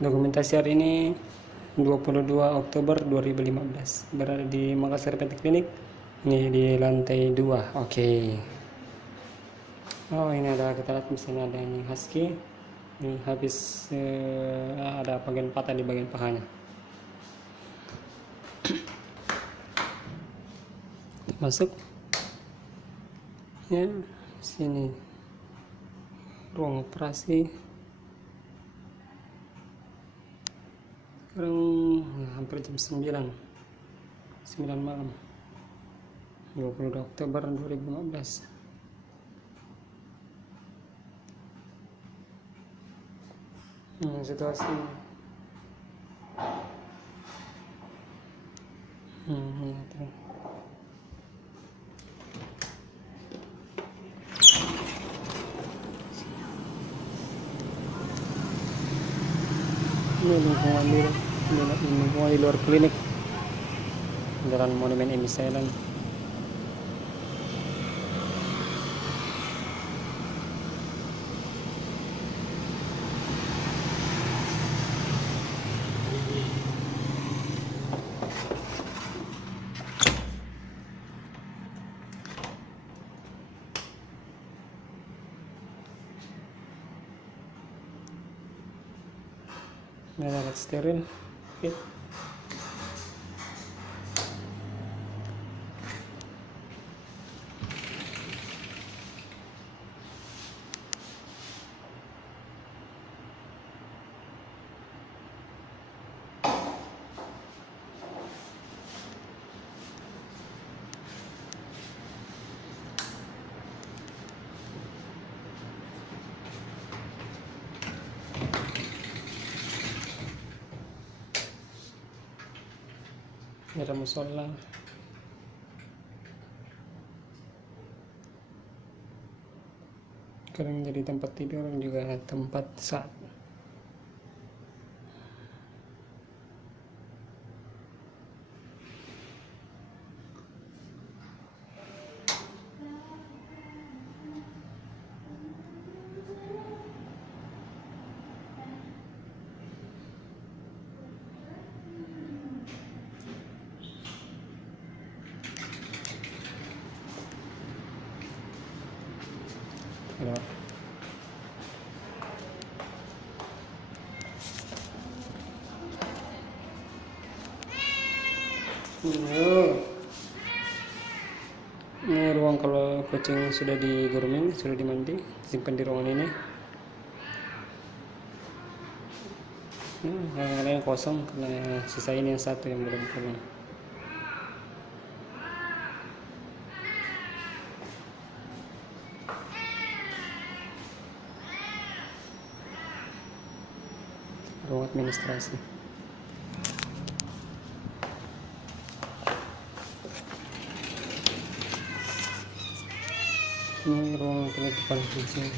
Dokumentasi hari ini 22 Oktober 2015, berada di Makassar PT Klinik. Ini di lantai 2. Oke. Oh, ini ada kita lihat misalnya ada ini husky. Ini habis ada bagian patah di bagian pahanya. Masuk ya, sini ruang operasi. Sekarang hampir jam 9 malam, 22 Oktober 2015. Situasi ya, ini lingkungan di luar klinik, Jalan Monumen Emi Island. Ini alat steril fit. Ada musola. Sekarang jadi tempat tidur juga tempat saat. Ini ruang kalau kucing sudah di grooming, sudah dimandi, simpan di ruangan ini. Yang lain kosong karena sisa ini yang satu yang belum pulang. Ruang administrasi. Ini ruang penitipan kucing.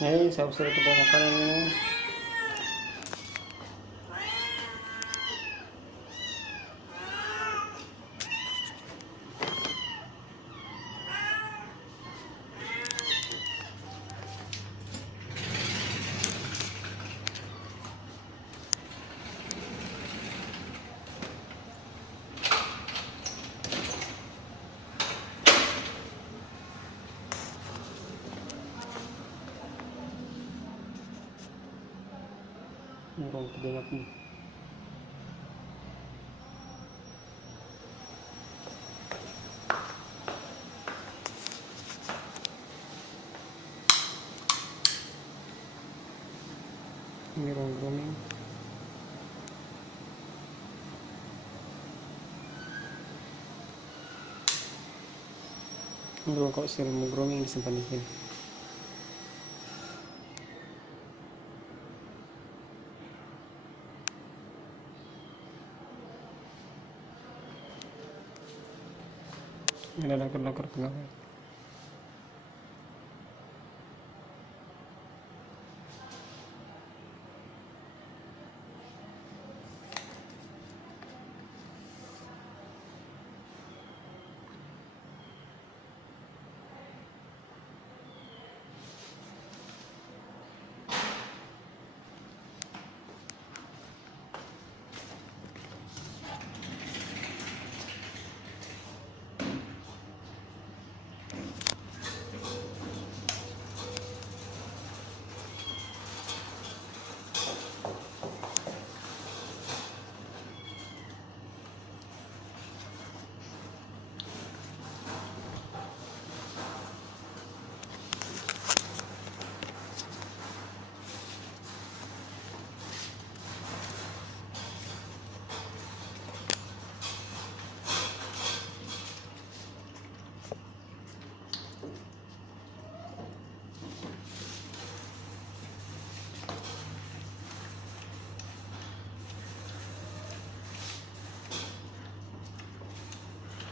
Saya sudah bawa makanan ini. Ruang pejabatnya. Ini ruang grooming. Dua kok ilmu grooming disimpan di sini. Ini ada loker pegawai.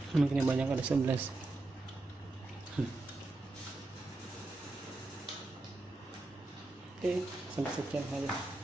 Mungkin banyak, ada 11. Oke, sampai sekian aja.